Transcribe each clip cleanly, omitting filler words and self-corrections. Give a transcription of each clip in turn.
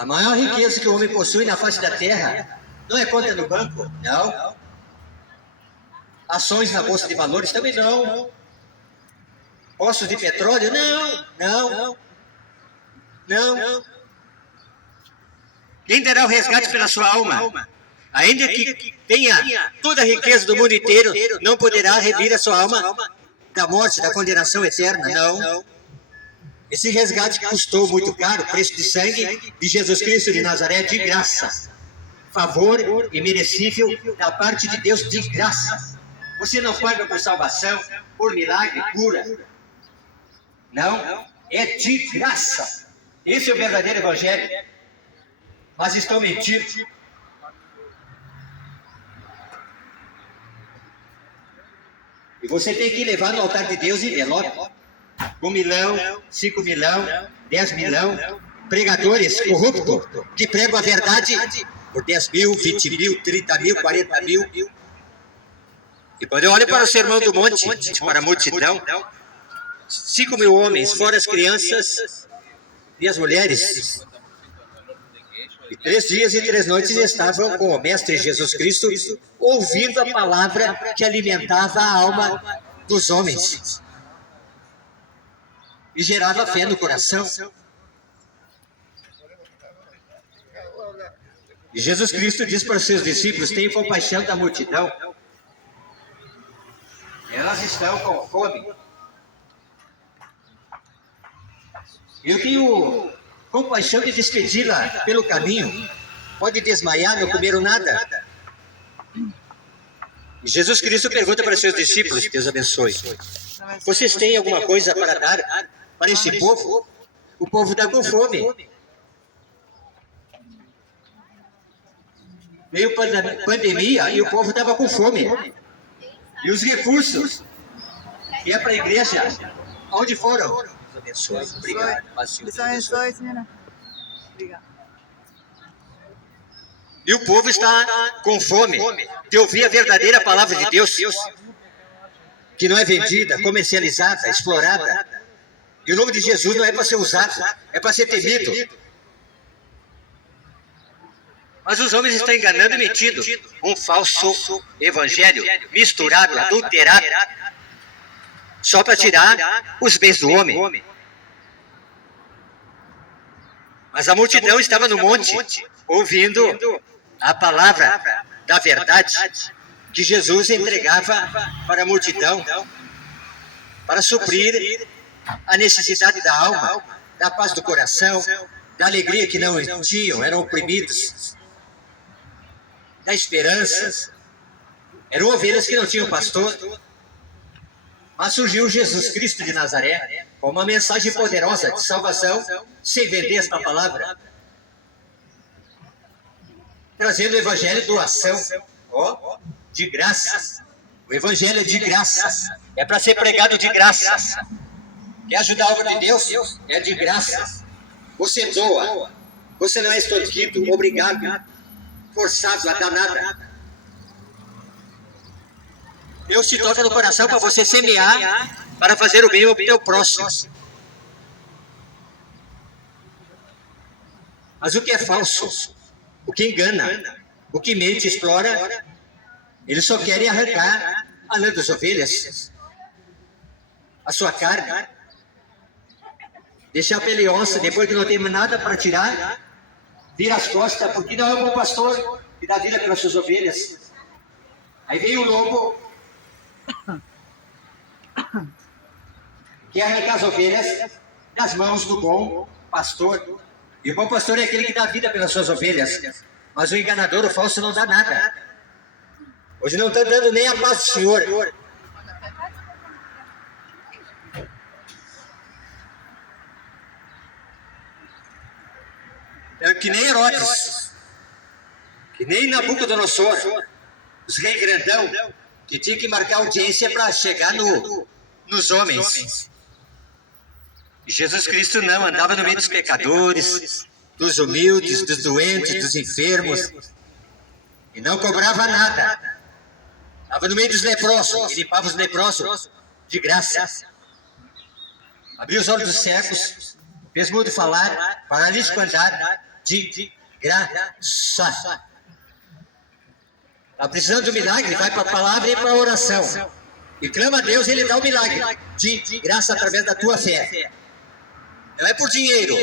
A maior riqueza que o homem possui na face da terra não é conta no banco, não. Ações na bolsa de valores também não. Poços de petróleo, não. Quem dará o resgate pela sua alma? Ainda que tenha toda a riqueza do mundo inteiro, não poderá remir a sua alma da morte, da condenação eterna, não. Esse resgate custou muito caro, preço de sangue de Jesus Cristo de Nazaré, de graça. Favor imerecível da parte de Deus, de graça. Você não paga por salvação, por milagre, cura. Não, é de graça. Esse é o verdadeiro evangelho. Mas estão mentindo. E você tem que levar no altar de Deus envelope. 1 milhão, 5 milhão, 10 milhão. Pregadores corruptos que pregam a verdade por 10 mil, 20 mil, 30 mil, 40 mil. E quando eu olho para o Sermão do Monte, para a multidão, 5 mil homens, fora as crianças e as mulheres. E 3 dias e 3 noites estavam com o Mestre Jesus Cristo, ouvindo a palavra que alimentava a alma dos homens. E gerava fé no coração. E Jesus Cristo diz para os seus discípulos: tenham compaixão da multidão. Elas estão com fome. Eu tenho compaixão de despedi-la pelo caminho. Pode desmaiar, não comeram nada. E Jesus Cristo pergunta para os seus discípulos: Deus abençoe. Vocês têm alguma coisa para dar para esse povo? O povo está com fome. Veio pandemia e o povo estava com fome. E os recursos que é para a igreja, onde foram? Deus abençoe. Obrigado. Deus abençoe, senhora. Obrigado. E o povo está com fome de ouvir a verdadeira palavra de Deus, que não é vendida, comercializada, explorada. E o nome de Jesus não é para ser usado, é para ser temido. Mas os homens estão enganando e mentindo. Um falso evangelho, misturado, adulterado, só para tirar os bens do homem. Mas a multidão estava no monte, ouvindo a palavra da verdade que Jesus entregava para a multidão, para suprir a necessidade da alma, da paz do coração, da alegria que não tinham, eram oprimidos, da esperança. Eram ovelhas que não tinham pastor. Mas surgiu Jesus Cristo de Nazaré com uma mensagem poderosa de salvação, sem vender esta palavra, trazendo o evangelho de doação, de graça. O evangelho é de graça, é para ser pregado de graça. Quer ajudar a obra de Deus? É de graça. Você doa, você não é extorquido, obrigado, forçado a dar nada. Deus te toca no coração para você semear, para fazer o bem ao teu próximo. Mas o que é falso, o que engana, o que mente, explora, eles só querem arrancar a lã das ovelhas, a sua carne, deixar a pele onça, depois que não tem nada para tirar, vira as costas, porque não é um bom pastor que dá vida pelas suas ovelhas. Aí vem o lobo, que arranca as ovelhas das mãos do bom pastor. E o bom pastor é aquele que dá vida pelas suas ovelhas. Mas o enganador, o falso, não dá nada. Hoje não está dando nem a paz do Senhor. É que nem Herodes, que nem Nabucodonosor, os reis grandão, que tinha que marcar audiência para chegar nos homens. E Jesus Cristo não, andava no meio dos pecadores, dos humildes, dos doentes, dos enfermos, e não cobrava nada. Estava no meio dos leprosos, e limpava os leprosos de graça. Abriu os olhos dos cegos, fez mudo falar, paralítico andar, de graça. Está precisando de um milagre? Vai para a palavra e para a oração. E clama a Deus, Ele dá o milagre de graça através da tua fé. Não é por dinheiro.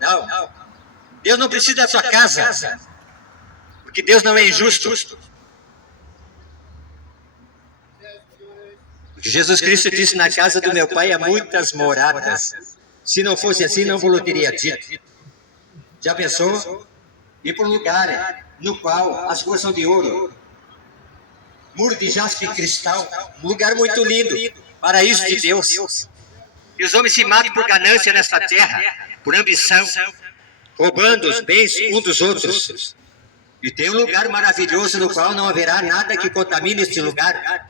Não. Deus não precisa da sua casa. Porque Deus não é injusto. Porque Jesus Cristo disse: na casa do meu Pai há muitas moradas. Se não fosse assim, não vos teria dito. Já pensou? Ir para um lugar no qual as ruas são de ouro, muro de jaspe e cristal, um lugar muito lindo, paraíso de Deus. E os homens se matam por ganância nesta terra, por ambição, roubando os bens um dos outros. E tem um lugar maravilhoso no qual não haverá nada que contamine este lugar.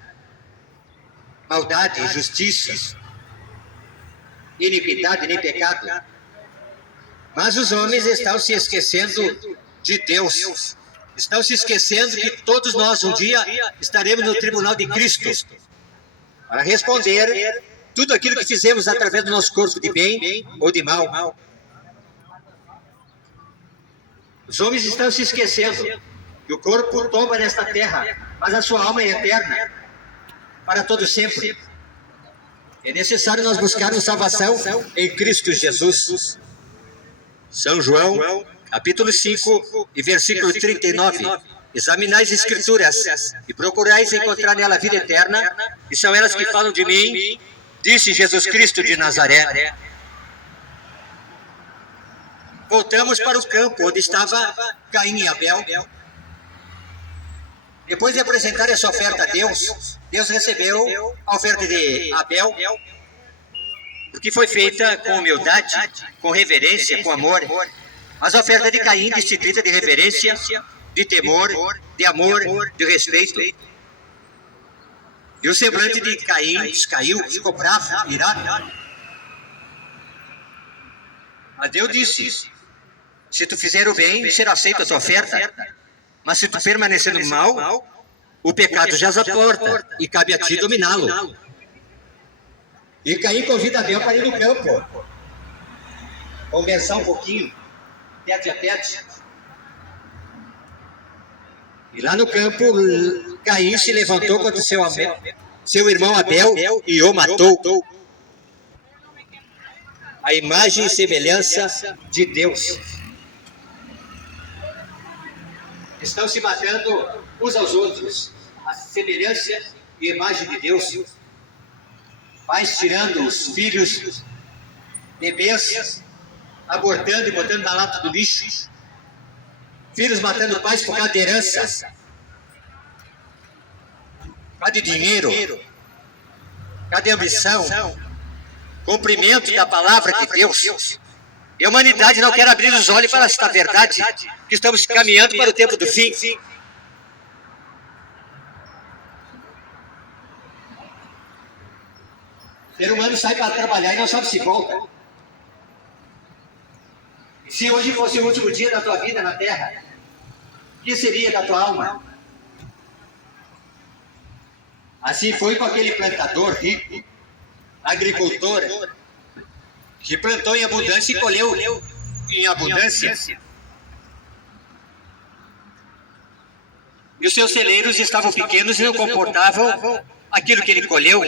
Maldade, injustiça, iniquidade nem pecado. Mas os homens estão se esquecendo de Deus. Estão se esquecendo que todos nós um dia estaremos no tribunal de Cristo para responder tudo aquilo que fizemos através do nosso corpo de bem ou de mal. Os homens estão se esquecendo que o corpo tomba nesta terra, mas a sua alma é eterna, para todo sempre. É necessário nós buscarmos salvação em Cristo Jesus. São João, capítulo 5 e versículo 39. Examinai as Escrituras e procurais encontrar nela a vida eterna, e são elas que falam de mim, disse Jesus Cristo de Nazaré. Voltamos para o campo onde estava Caim e Abel. Depois de apresentar essa oferta a Deus, Deus recebeu a oferta de Abel, porque foi feita com humildade, com reverência, com amor. Mas a oferta de Caim, destituída de reverência, de temor, de amor, de respeito. E o semblante de Caim descaiu, ficou bravo, irado. Mas Deus disse: se tu fizer o bem, será aceita a tua oferta. Mas se tu permanecer no mal, o pecado jaz à porta, e cabe a ti dominá-lo. E Caim convida Abel para ir no campo, conversar um pouquinho, tete a tete. E lá no campo, Caim se levantou contra seu irmão Abel e o matou. A imagem e semelhança de Deus. Estão se matando uns aos outros. A semelhança e imagem de Deus. Pais tirando os filhos, bebês, abortando e botando na lata do lixo. Filhos matando pais por causa de herança, por causa de dinheiro, por causa de ambição, cumprimento da palavra de Deus. E a humanidade não quer abrir os olhos para esta verdade, que estamos caminhando para o tempo do fim. O ser humano sai para trabalhar e não sabe se volta. E se hoje fosse o último dia da tua vida na terra, o que seria da tua alma? Assim foi com aquele plantador rico, agricultor, que plantou em abundância e colheu em abundância. E os seus celeiros estavam pequenos e não comportavam aquilo que ele colheu.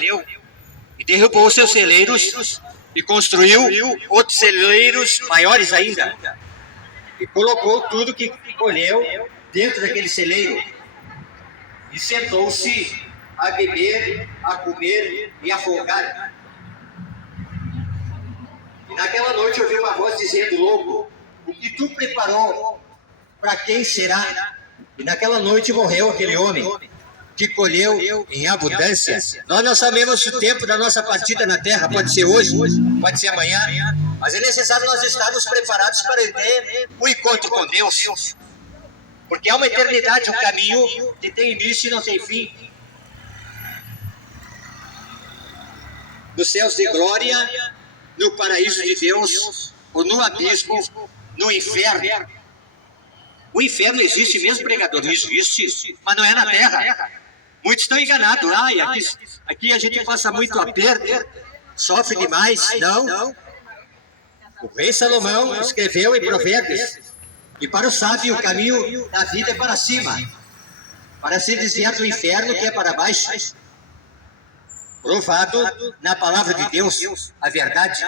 E derrubou os seus celeiros e construiu outros celeiros maiores ainda. E colocou tudo que colheu dentro daquele celeiro. E sentou-se a beber, a comer e a folgar. E naquela noite ouviu uma voz dizendo: louco, o que tu preparou, para quem será? E naquela noite morreu aquele homem que colheu em abundância. Nós não sabemos o tempo da nossa partida na terra, pode ser hoje, pode ser amanhã, mas é necessário nós estarmos preparados para ter o encontro com Deus, porque é uma eternidade, um caminho que tem início e não tem fim. Nos céus de glória, no paraíso de Deus, ou no abismo, no inferno. O inferno existe mesmo, pregador? Não existe, mas não é na terra. Muitos estão enganados. Aqui a gente passa muito aperto, sofre demais. Não. O rei Salomão escreveu em Provérbios E para o sábio, o caminho da vida é para cima, para se desviar do inferno, que é para baixo. Provado na palavra de Deus, a verdade.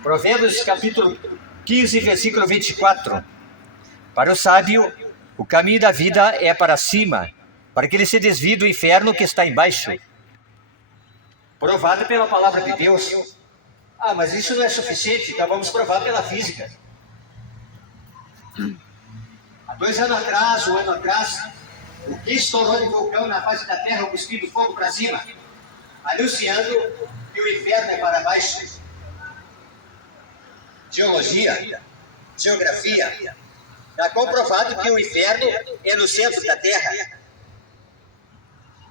Provérbios capítulo 15, versículo 24. Para o sábio, o caminho da vida é para cima, para que ele se desvie do inferno que está embaixo. Provado pela palavra de Deus. Ah, mas isso não é suficiente, então vamos provar pela física. Há 2 anos atrás, um ano atrás, o que estourou de vulcão na face da terra, cuspindo fogo para cima, anunciando que o inferno é para baixo. Geologia, geografia, está comprovado que o inferno é no centro da terra.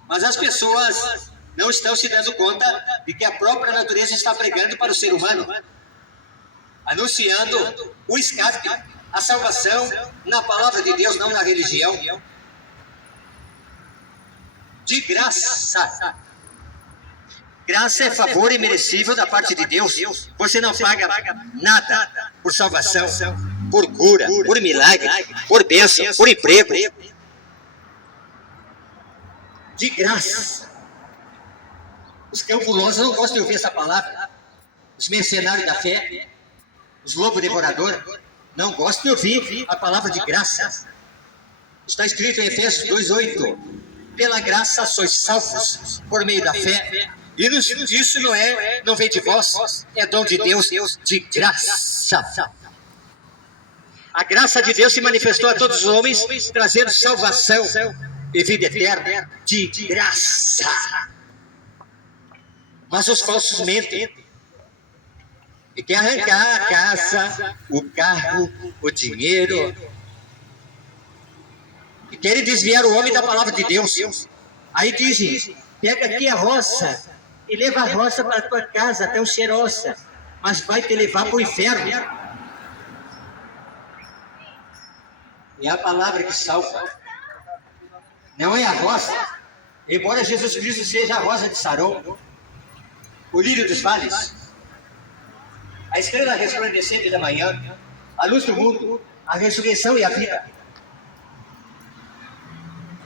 Mas as pessoas não estão se dando conta de que a própria natureza está pregando para o ser humano, anunciando o escape, a salvação na palavra de Deus, não na religião. De graça. Graça é favor imerecível da parte de Deus. Você não paga nada por salvação, por cura, por milagre, por bênção, por emprego. De graça. Os cambulosos não gostam de ouvir essa palavra. Os mercenários da fé, os lobos devoradores, não gostam de ouvir a palavra de graça. Está escrito em Efésios 2:8. Pela graça sois salvos por meio da fé. E isso não vem de vós, é dom de Deus, de graça. A graça de Deus se manifestou a todos os homens, trazendo salvação e vida eterna, de graça. Mas os falsos mentem. E quer arrancar a casa, o carro, o dinheiro. E querem desviar o homem da palavra de Deus. Aí dizem, pega aqui a roça e leva a roça para a tua casa, até o cheiroça, mas vai te levar para o inferno. É a palavra que salva. Não é a roça. Embora Jesus Cristo seja a rosa de Saron, o lírio dos vales, a estrela resplandecente da manhã, a luz do mundo, a ressurreição e a vida.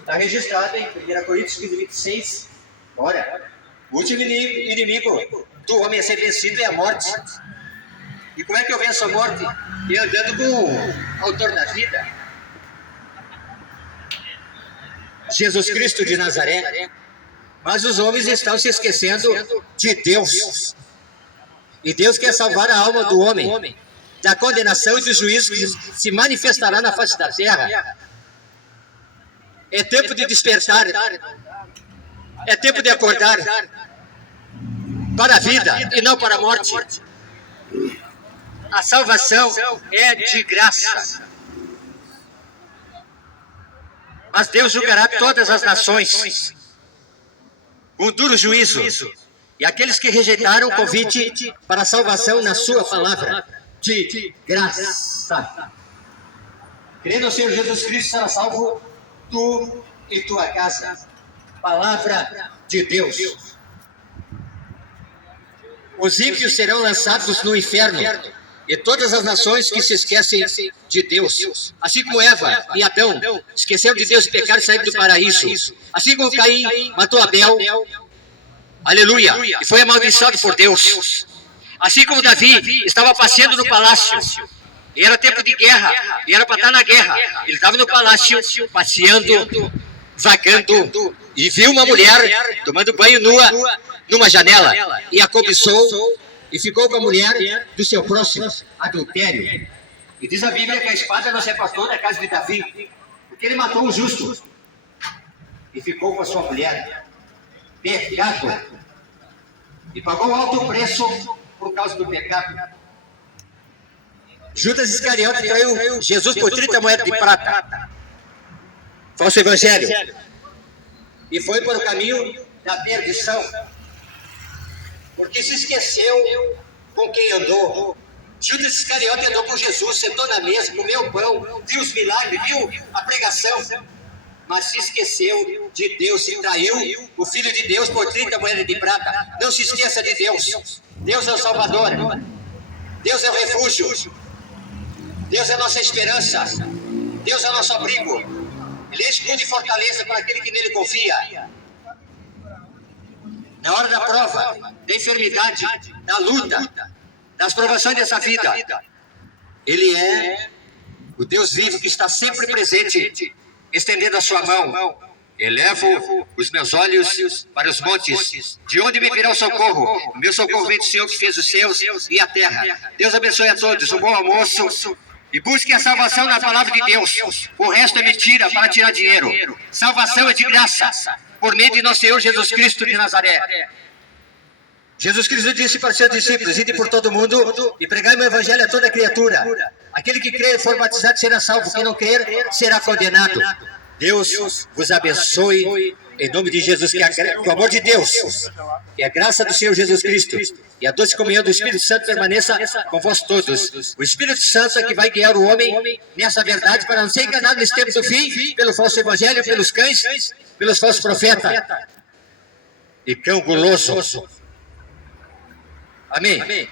Está registrado em 1 Coríntios 26. Ora, o último inimigo do homem a ser vencido é a morte. E como é que eu venço a morte? E andando com o autor da vida, Jesus Cristo de Nazaré. Mas os homens estão se esquecendo de Deus. E Deus quer salvar a alma do homem da condenação e do juízo que se manifestará na face da terra. É tempo de despertar. É tempo de acordar para a vida e não para a morte. A salvação é de graça. Mas Deus julgará todas as nações com duro juízo. E aqueles que rejeitaram o convite para a salvação na sua palavra de graça. Crendo no Senhor Jesus Cristo, será salvo tu e tua casa. Palavra de Deus. Os ímpios serão lançados no inferno, e todas as nações que se esquecem de Deus, assim como Eva e Adão esqueceram de Deus e pecaram e saíram do paraíso, assim como Caim matou Abel, aleluia, e foi amaldiçoado por Deus, assim como Davi estava passeando no palácio, e era tempo de guerra, e era para estar na guerra, ele estava no palácio, passeando, vagando, e viu uma mulher tomando banho nua numa janela, e a cobiçou, e ficou com a mulher do seu próximo, adultério. E diz a Bíblia que a espada não se afastou da casa de Davi, porque ele matou o justo, e ficou com a sua mulher. Pecado. E pagou alto preço por causa do pecado. Judas Iscariote traiu Jesus por 30 moedas de prata. Falso evangelho. E foi para o caminho da perdição. Porque se esqueceu com quem andou. Judas Iscariote andou com Jesus, sentou na mesa, comeu pão, viu os milagres, viu a pregação, mas se esqueceu de Deus e traiu o Filho de Deus por 30 moedas de prata. Não se esqueça de Deus. Deus é o Salvador. Deus é o refúgio. Deus é nossa esperança. Deus é nosso abrigo. Ele é escudo e fortaleza para aquele que nele confia. Na hora da prova, da enfermidade, da luta, das provações dessa vida, Ele é o Deus vivo que está sempre presente, estendendo a sua mão. Elevo os meus olhos para os montes. De onde me virá o socorro? O meu socorro vem do Senhor que fez os céus e a terra. Deus abençoe a todos. Um bom almoço. E busque a salvação na palavra de Deus. O resto é mentira para tirar dinheiro. Salvação é de graça, por meio de nosso Senhor Jesus Cristo de Nazaré. Jesus Cristo disse para os seus discípulos: ide por todo mundo e pregai o evangelho a toda criatura. Aquele que crer e for batizado será salvo, quem não crer será condenado. Deus vos abençoe, em nome de Jesus, que o amor de Deus, e a graça do Senhor Jesus Cristo, e a doce comunhão do Espírito Santo permaneça com vós todos. O Espírito Santo é que vai guiar o homem nessa verdade, para não ser enganado nesse tempo do fim, pelo falso evangelho, pelos cães, pelos falsos profetas, e cão guloso. Amém.